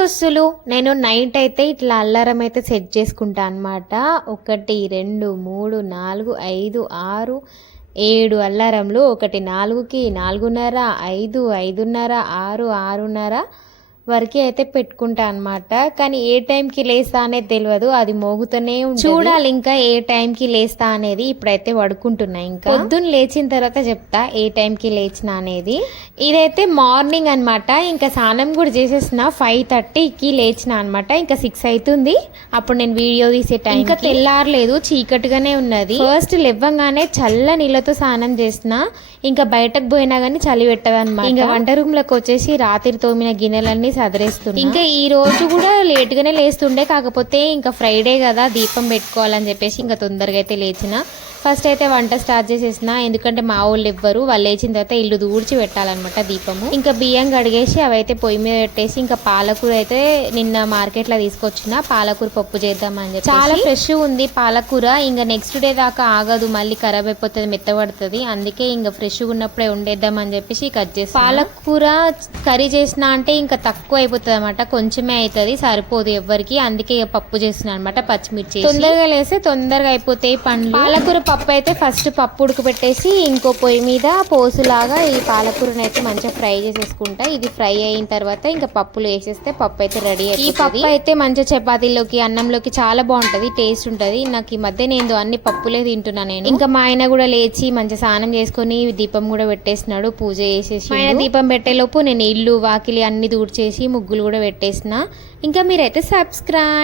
దోస్తులు, నేను నైట్ అయితే ఇట్లా అల్లారం అయితే సెట్ చేసుకుంటా అనమాట. 1 2 3 4 5 6 7 అల్లారంలు. 1 4కి, 4:30, 5 5:30, 6 6:30 వరకు అయితే పెట్టుకుంటా అనమాట. కానీ ఏ టైంకి లేస్తా అనేది తెలియదు, అది మోగుతూనే ఉంటుంది. చూడాలి ఇంకా ఏ టైంకి లేస్తా అనేది. ఇప్పుడైతే పడుకుంటున్నా, ఇంకా పొద్దున్న లేచిన తర్వాత చెప్తా ఏ టైంకి లేచిన అనేది. ఇదైతే మార్నింగ్ అనమాట. ఇంకా స్నానం కూడా చేసేసిన 5:30కి లేచిన అనమాట. ఇంకా 6 అవుతుంది అప్పుడు నేను వీడియో తీసే టైం. ఇంకా తెల్లారలేదు, చీకటిగానే ఉన్నది. ఫస్ట్ లేవ్వంగానే చల్ల నీళ్ళతో స్నానం చేసిన. ఇంకా బయటకు పోయినా కానీ చలి పెట్టదన్నమాట. ఇంకా వంట రూమ్ లోకి వచ్చేసి రాత్రి తోమిన గిన్నెలన్నీ సదరేస్తున్నా. ఇంకా ఈ రోజు కూడా లేట్ గానే లేస్తుండే, కాకపోతే ఇంకా ఫ్రైడే కదా దీపం పెట్టుకోవాలని చెప్పేసి ఇంకా తొందరగా అయితే లేచిన. ఫస్ట్ అయితే వంట స్టార్ట్ చేసేసిన, ఎందుకంటే మా వాళ్ళు ఎవ్వరు, వాళ్ళు లేచిన తర్వాత ఇల్లు దూడ్చి పెట్టాలన్నమాట దీపము. ఇంకా బియ్యం కడిగేసి అవైతే పొయ్యి మీద పెట్టేసి, ఇంకా పాలకూర అయితే నిన్న మార్కెట్ లో తీసుకొచ్చిన పాలకూర పప్పు చేద్దామని చెప్పి. చాలా ఫ్రెష్ ఉంది పాలకూర, ఇంకా నెక్స్ట్ డే దాకా ఆగదు, మళ్ళీ ఖరాబ్ అయిపోతుంది, మెత్తబడుతుంది. అందుకే ఇంకా ఫ్రెష్ ఉన్నప్పుడే వండేద్దామని చెప్పేసి కట్ చేసి. పాలకూర కర్రీ చేసిన అంటే ఇంకా తక్కువ అయిపోతుంది అనమాట, కొంచెమే అవుతుంది, సరిపోదు ఎవ్వరికి. అందుకే పప్పు చేసిన అనమాట, పచ్చిమిర్చి తొందరగా లేస్తే తొందరగా అయిపోతాయి పండ్లు. పాలకూర పప్పు అయితే ఫస్ట్ పప్పు ఉడకబెట్టేసి ఇంకో పొయ్యి మీద పోసులాగా ఈ పాలకూరను అయితే మంచిగా ఫ్రై చేసేసుకుంటా. ఇది ఫ్రై అయిన తర్వాత ఇంకా పప్పులు వేసేస్తే పప్పు అయితే రెడీ అయిపోతుంది. ఈ పప్పు అయితే మంచిగా చపాతీలోకి, అన్నంలోకి చాలా బాగుంటది, టేస్ట్ ఉంటది. నాకు ఈ మధ్య నేను అన్ని పప్పులే తింటున్నా నేను. ఇంకా మా ఆయన కూడా లేచి మంచిగా స్నానం చేసుకుని దీపం కూడా పెట్టేసినాడు, పూజ చేసేసి. ఆయన దీపం పెట్టేలోపు నేను ఇల్లు వాకిలి అన్ని దూడ్చేసి ముగ్గులు కూడా పెట్టేసిన. ఇంకా మీరైతే సబ్స్క్రైబ్.